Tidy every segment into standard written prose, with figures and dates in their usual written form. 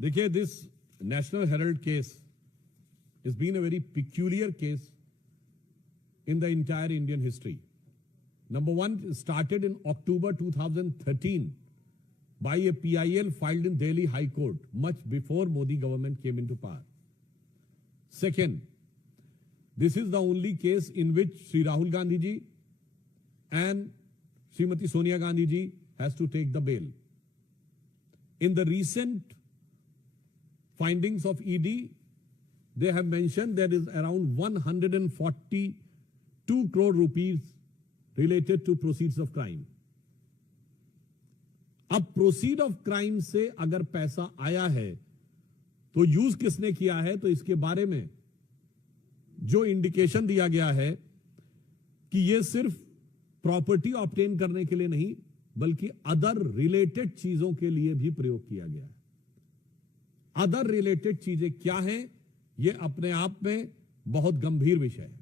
देखिए, this national Herald case has been a very peculiar case in the entire Indian history. Number one, it started in October 2013 by a PIL filed in Delhi High Court, much before Modi government came into power. Second, this is the only case in which Sri Rahul Gandhi ji and Srimati Sonia Gandhi ji has to take the bail. In the recent findings of ED, they have mentioned there is around 142 crore rupees related to proceeds of crime. अब proceed of crime से अगर पैसा आया है तो use किसने किया है, तो इसके बारे में जो इंडिकेशन दिया गया है कि यह सिर्फ प्रॉपर्टी ऑब्टेन करने के लिए नहीं बल्कि अदर रिलेटेड चीजों के लिए भी प्रयोग किया गया है। अदर रिलेटेड चीजें क्या हैं, यह अपने आप में बहुत गंभीर विषय है।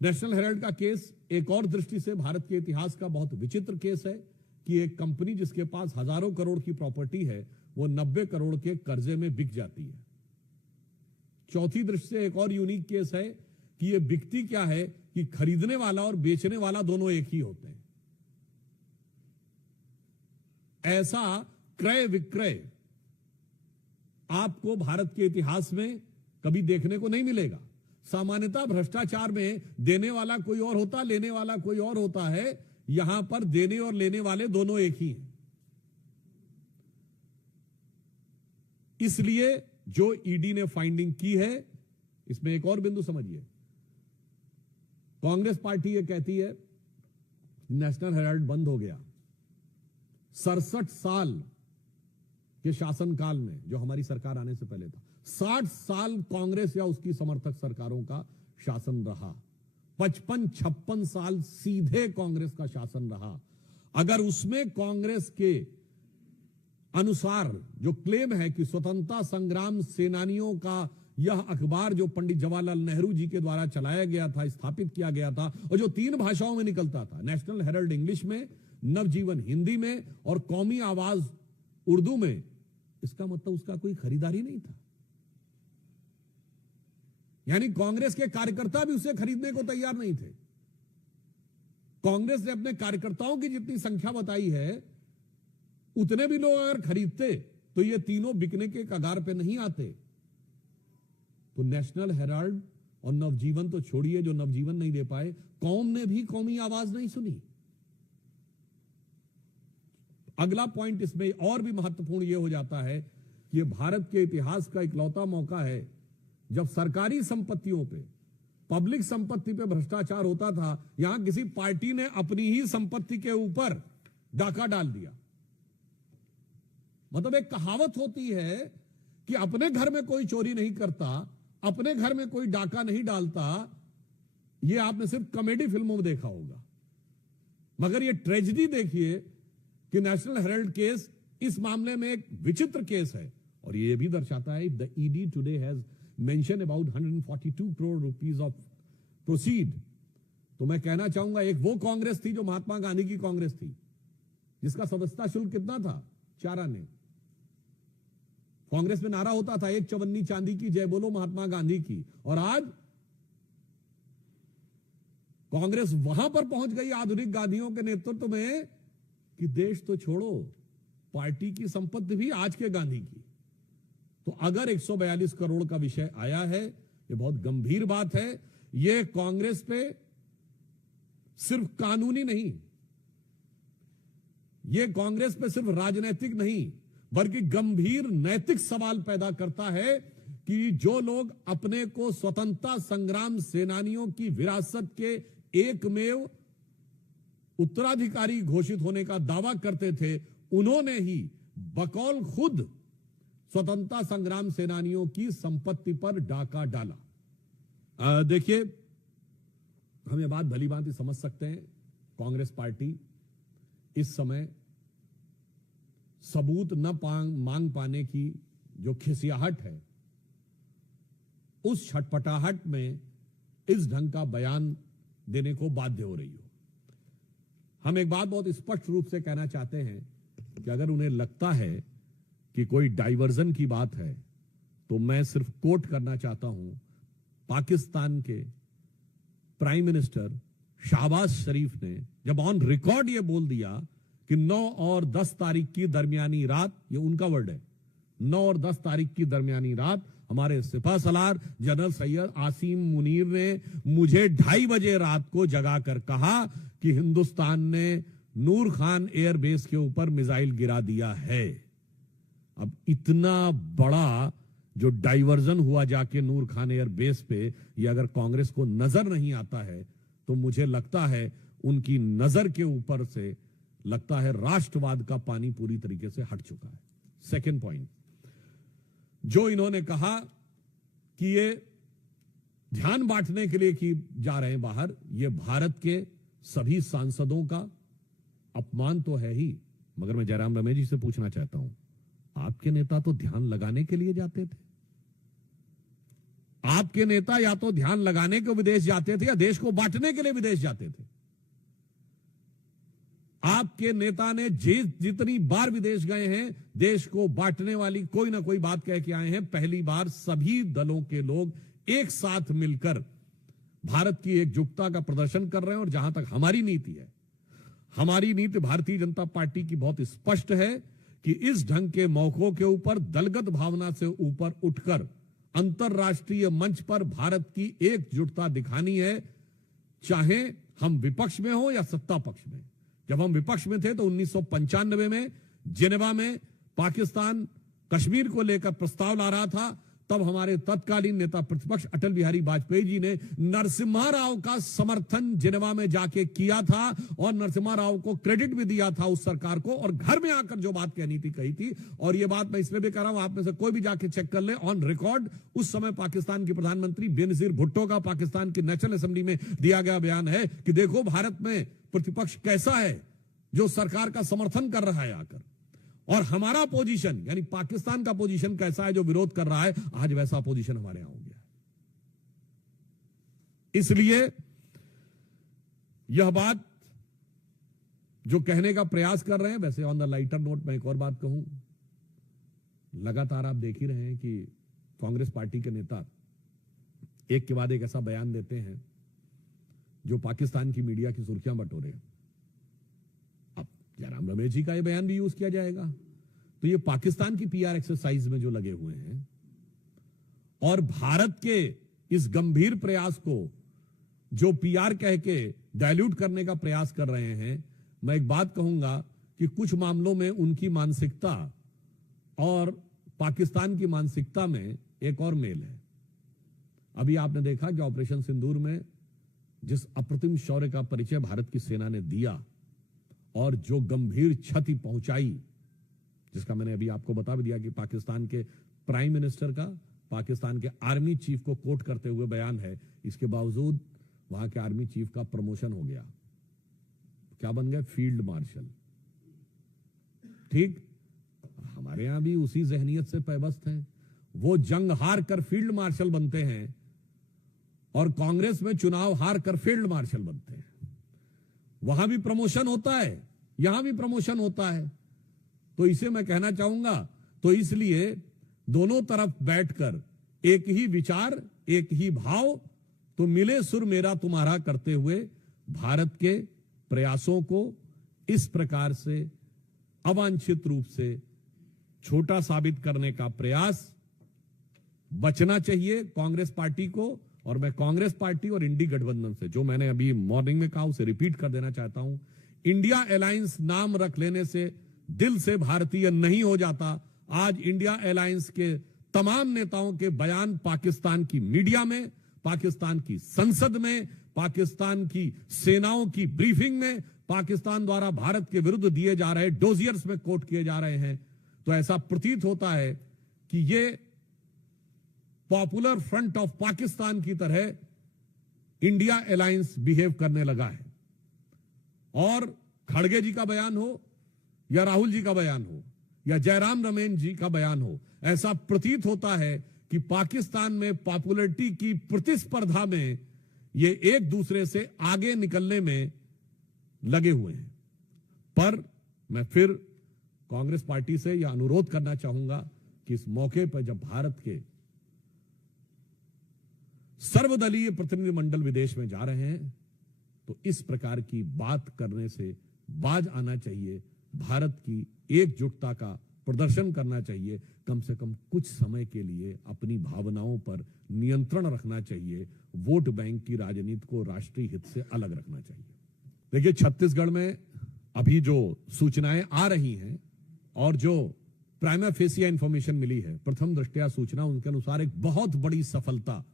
नेशनल हेराल्ड का केस एक और दृष्टि से भारत के इतिहास का बहुत विचित्र केस है कि एक कंपनी जिसके पास हजारों करोड़ की प्रॉपर्टी है वो 90 करोड़ के कर्जे में बिक जाती है। चौथी दृष्टि से एक और यूनिक केस है कि यह बिकती क्या है कि खरीदने वाला और बेचने वाला दोनों एक ही होते हैं। ऐसा क्रय विक्रय आपको भारत के इतिहास में कभी देखने को नहीं मिलेगा। सामान्यतः भ्रष्टाचार में देने वाला कोई और होता, लेने वाला कोई और होता है। यहां पर देने और लेने वाले दोनों एक ही हैं। इसलिए जो ईडी ने फाइंडिंग की है, इसमें एक और बिंदु समझिए। कांग्रेस पार्टी ये कहती है नेशनल हेराल्ड बंद हो गया। 67 साल के शासनकाल में, जो हमारी सरकार आने से पहले था, 60 साल कांग्रेस या उसकी समर्थक सरकारों का शासन रहा। 55-56 साल सीधे कांग्रेस का शासन रहा। अगर उसमें कांग्रेस के अनुसार जो क्लेम है कि स्वतंत्रता संग्राम सेनानियों का यह अखबार जो पंडित जवाहरलाल नेहरू जी के द्वारा चलाया गया था, स्थापित किया गया था, और जो 3 भाषाओं में निकलता था, नेशनल हेराल्ड इंग्लिश में, नवजीवन हिंदी में और कौमी आवाज उर्दू में, इसका मतलब उसका कोई खरीदारी नहीं था। यानी कांग्रेस के कार्यकर्ता भी उसे खरीदने को तैयार नहीं थे। कांग्रेस ने अपने कार्यकर्ताओं की जितनी संख्या बताई है उतने भी लोग अगर खरीदते तो ये तीनों बिकने के कगार पे नहीं आते। तो नेशनल हेराल्ड और नवजीवन तो छोड़िए, जो नवजीवन नहीं दे पाए, कौम ने भी कौमी आवाज नहीं सुनी। अगला पॉइंट इसमें और भी महत्वपूर्ण यह हो जाता है कि यह भारत के इतिहास का इकलौता मौका है जब सरकारी संपत्तियों पे, पब्लिक संपत्ति पे भ्रष्टाचार होता था। यहां किसी पार्टी ने अपनी ही संपत्ति के ऊपर डाका डाल दिया। मतलब एक कहावत होती है कि अपने घर में कोई चोरी नहीं करता, अपने घर में कोई डाका नहीं डालता। यह आपने सिर्फ कॉमेडी फिल्मों में देखा होगा, मगर यह ट्रेजेडी देखिए कि नेशनल हेराल्ड केस इस मामले में एक विचित्र केस है। और यह भी दर्शाता है the ED today has mention about 142 crore rupees of proceed. तो मैं कहना चाहूंगा, एक वो कांग्रेस थी जो महात्मा गांधी की कांग्रेस थी, जिसका सदस्यता शुल्क कितना था, 4 आने। कांग्रेस में नारा होता था 1 चवन्नी चांदी की, जय बोलो महात्मा गांधी की। और आज कांग्रेस वहां पर पहुंच गई आधुनिक गांधियों के नेतृत्व में कि देश तो छोड़ो, पार्टी की संपत्ति भी आज के गांधी की। तो अगर 142 करोड़ का विषय आया है, यह बहुत गंभीर बात है। यह कांग्रेस पे सिर्फ कानूनी नहीं, यह कांग्रेस पे सिर्फ राजनीतिक नहीं बल्कि गंभीर नैतिक सवाल पैदा करता है कि जो लोग अपने को स्वतंत्रता संग्राम सेनानियों की विरासत के एकमेव उत्तराधिकारी घोषित होने का दावा करते थे, उन्होंने ही बकौल खुद स्वतंत्रता संग्राम सेनानियों की संपत्ति पर डाका डाला। देखिए, हम ये बात भली भांति समझ सकते हैं, कांग्रेस पार्टी इस समय सबूत न मांग पाने की जो खिसियाहट है, उस छटपटाहट में इस ढंग का बयान देने को बाध्य हो रही हो। हम एक बात बहुत स्पष्ट रूप से कहना चाहते हैं कि अगर उन्हें लगता है कि कोई डाइवर्जन की बात है तो मैं सिर्फ कोट करना चाहता हूं पाकिस्तान के प्राइम मिनिस्टर शहबाज शरीफ ने जब ऑन रिकॉर्ड ये बोल दिया कि 9 और 10 तारीख की दरमियानी रात, ये उनका वर्ड है, 9 और 10 तारीख की दरमियानी रात हमारे सिपह सलार जनरल सैयद आसिम मुनीर ने मुझे 2:30 बजे रात को जगा कर कहा कि हिंदुस्तान ने नूर खान एयरबेस के ऊपर मिसाइल गिरा दिया है। अब इतना बड़ा जो डाइवर्जन हुआ जाके नूर खान एयरबेस पे, ये अगर कांग्रेस को नजर नहीं आता है तो मुझे लगता है उनकी नजर के ऊपर से लगता है राष्ट्रवाद का पानी पूरी तरीके से हट चुका है। सेकंड पॉइंट, जो इन्होंने कहा कि ये ध्यान बांटने के लिए कि जा रहे हैं बाहर, ये भारत के सभी सांसदों का अपमान तो है ही, मगर मैं जयराम रमेश जी से पूछना चाहता हूं, आपके नेता तो ध्यान लगाने के लिए जाते थे। आपके नेता या तो ध्यान लगाने को विदेश जाते थे या देश को बांटने के लिए विदेश जाते थे। आपके नेता ने जितनी बार विदेश गए हैं, देश को बांटने वाली कोई ना कोई बात कह के आए हैं। पहली बार सभी दलों के लोग एक साथ मिलकर भारत की एकजुटता का प्रदर्शन कर रहे हैं। और जहां तक हमारी नीति है, हमारी नीति भारतीय जनता पार्टी की बहुत स्पष्ट है कि इस ढंग के मौकों के ऊपर दलगत भावना से ऊपर उठकर अंतरराष्ट्रीय मंच पर भारत की एकजुटता दिखानी है, चाहे हम विपक्ष में हो या सत्ता पक्ष में। जब हम विपक्ष में थे तो 1995 में जिनेवा में पाकिस्तान कश्मीर को लेकर प्रस्ताव ला रहा था, तब हमारे तत्कालीन नेता प्रतिपक्ष अटल बिहारी वाजपेयी जी ने नरसिम्हा राव का समर्थन जिनेवा में जाके किया था और नरसिम्हा राव को क्रेडिट भी दिया था उस सरकार को, और घर में आकर जो बात कहनी थी कही थी। और ये बात मैं इसमें भी कह रहा हूं, आप में से कोई भी जाके चेक कर ले ऑन रिकॉर्ड, उस समय पाकिस्तान के प्रधानमंत्री बेनजीर भुट्टो का पाकिस्तान की नेशनल असेंबली में दिया गया बयान है कि देखो भारत में प्रतिपक्ष कैसा है जो सरकार का समर्थन कर रहा है आकर, और हमारा पोजीशन यानी पाकिस्तान का पोजीशन कैसा है जो विरोध कर रहा है, आज वैसा पोजीशन हमारे यहां हो गया है। इसलिए यह बात जो कहने का प्रयास कर रहे हैं, वैसे ऑन द लाइटर नोट मैं एक और बात कहूं, लगातार आप देख ही रहे हैं कि कांग्रेस पार्टी के नेता एक के बाद एक ऐसा बयान देते हैं जो पाकिस्तान की मीडिया की सुर्खियां बटोरे हैं। जयराम रमेश जी का ये बयान भी यूज किया जाएगा, तो ये पाकिस्तान की पीआर एक्सरसाइज में जो लगे हुए हैं और भारत के इस गंभीर प्रयास को जो पीआर कह के डाइल्यूट करने का प्रयास कर रहे हैं, मैं एक बात कहूंगा कि कुछ मामलों में उनकी मानसिकता और पाकिस्तान की मानसिकता में एक और मेल है। अभी आपने देखा कि ऑपरेशन सिंदूर में जिस अप्रतिम शौर्य का परिचय भारत की सेना ने दिया और जो गंभीर क्षति पहुंचाई, जिसका मैंने अभी आपको बता भी दिया कि पाकिस्तान के प्राइम मिनिस्टर का पाकिस्तान के आर्मी चीफ को कोट करते हुए बयान है, इसके बावजूद वहां के आर्मी चीफ का प्रमोशन हो गया, क्या बन गए, फील्ड मार्शल। ठीक, हमारे यहां भी उसी जहनियत से पैबस्त हैं, वो जंग हार कर फील्ड मार्शल बनते हैं और कांग्रेस में चुनाव हार कर फील्ड मार्शल बनते हैं। वहां भी प्रमोशन होता है, यहां भी प्रमोशन होता है। तो इसे मैं कहना चाहूंगा, तो इसलिए दोनों तरफ बैठकर एक ही विचार, एक ही भाव, तो मिले सुर मेरा तुम्हारा करते हुए भारत के प्रयासों को इस प्रकार से अवांछित रूप से छोटा साबित करने का प्रयास बचना चाहिए कांग्रेस पार्टी को। और मैं कांग्रेस पार्टी और इंडी गठबंधन से, जो मैंने अभी मॉर्निंग में कहा, उसे रिपीट कर देना चाहता हूं, इंडिया अलायंस नाम रख लेने से दिल से भारतीय नहीं हो जाता। आज इंडिया अलायंस के तमाम नेताओं के बयान पाकिस्तान की मीडिया में, पाकिस्तान की संसद में, पाकिस्तान की सेनाओं की ब्रीफिंग में, पाकिस्तान द्वारा भारत के विरुद्ध दिए जा रहे डोजियर्स में कोट किए जा रहे हैं। तो ऐसा प्रतीत होता है कि ये पॉपुलर फ्रंट ऑफ पाकिस्तान की तरह इंडिया अलायंस बिहेव करने लगा है। और खड़गे जी का बयान हो या राहुल जी का बयान हो या जयराम रमेश जी का बयान हो, ऐसा प्रतीत होता है कि पाकिस्तान में पॉपुलरिटी की प्रतिस्पर्धा में ये एक दूसरे से आगे निकलने में लगे हुए हैं। पर मैं फिर कांग्रेस पार्टी से यह अनुरोध करना चाहूंगा कि इस मौके पर जब भारत के सर्वदलीय प्रतिनिधिमंडल विदेश में जा रहे हैं तो इस प्रकार की बात करने से बाज आना चाहिए। भारत की एकजुटता का प्रदर्शन करना चाहिए। कम से कम कुछ समय के लिए अपनी भावनाओं पर नियंत्रण रखना चाहिए। वोट बैंक की राजनीति को राष्ट्रीय हित से अलग रखना चाहिए। देखिए, छत्तीसगढ़ में अभी जो सूचनाएं आ रही हैं और जो प्राइमा फेसिया इंफॉर्मेशन मिली है, प्रथम दृष्टया सूचना उनके अनुसार एक बहुत बड़ी सफलता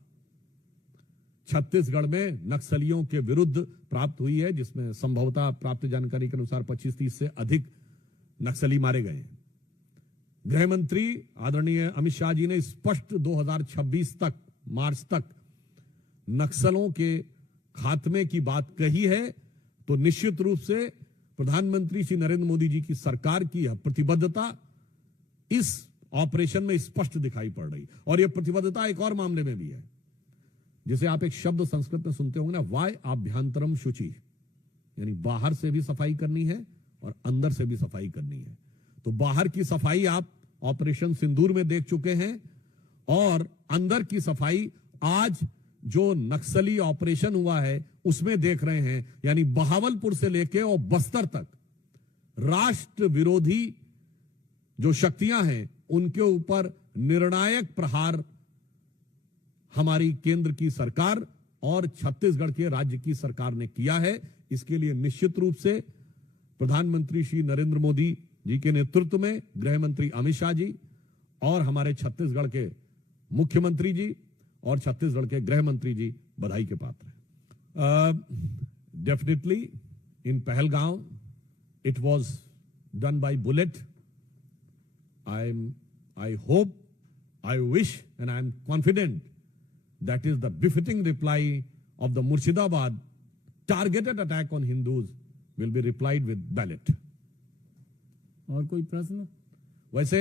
छत्तीसगढ़ में नक्सलियों के विरुद्ध प्राप्त हुई है, जिसमें संभवतः प्राप्त जानकारी के अनुसार 25-30 से अधिक नक्सली मारे गए हैं। गृह मंत्री आदरणीय अमित शाह जी ने स्पष्ट 2026 तक, मार्च तक नक्सलों के खात्मे की बात कही है। तो निश्चित रूप से प्रधानमंत्री श्री नरेंद्र मोदी जी की सरकार की यह प्रतिबद्धता इस ऑपरेशन में स्पष्ट दिखाई पड़ रही। और यह प्रतिबद्धता एक और मामले में भी है, जिसे आप एक शब्द संस्कृत में सुनते होंगे ना, वाय आभ्यंतरम शुचि, यानी बाहर से भी सफाई करनी है और अंदर से भी सफाई करनी है। तो बाहर की सफाई आप ऑपरेशन सिंदूर में देख चुके हैं और अंदर की सफाई आज जो नक्सली ऑपरेशन हुआ है उसमें देख रहे हैं। यानी बहावलपुर से लेके और बस्तर तक राष्ट्र विरोधी जो शक्तियां हैं उनके ऊपर निर्णायक प्रहार हमारी केंद्र की सरकार और छत्तीसगढ़ के राज्य की सरकार ने किया है। इसके लिए निश्चित रूप से प्रधानमंत्री श्री नरेंद्र मोदी जी के नेतृत्व में गृह मंत्री अमित शाह जी और हमारे छत्तीसगढ़ के मुख्यमंत्री जी और छत्तीसगढ़ के गृह मंत्री जी बधाई के पात्र हैं। Definitely in Pahalgam it was done by bullet. I hope, I wish and I am confident that is the befitting reply of the Murshidabad targeted attack on Hindus will be replied with ballot. और कोई प्रश्न? वैसे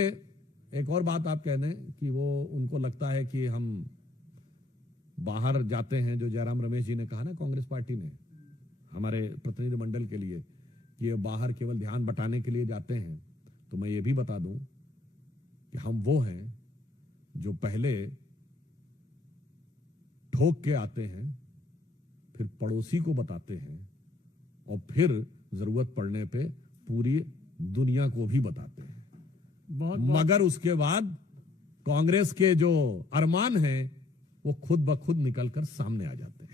एक और बात आप कह दें कि वो उनको लगता है कि हम बाहर जाते हैं, जो जयराम रमेश जी ने कहा ना कांग्रेस पार्टी ने हमारे प्रतिनिधि मंडल के लिए कि ये बाहर केवल ध्यान बटाने के लिए जाते हैं। तो मैं ये भी बता दूं कि हम वो हैं जो पहले ठोक के आते हैं, फिर पड़ोसी को बताते हैं और फिर जरूरत पड़ने पे पूरी दुनिया को भी बताते हैं। मगर उसके बाद कांग्रेस के जो अरमान हैं वो खुद ब खुद निकलकर सामने आ जाते हैं।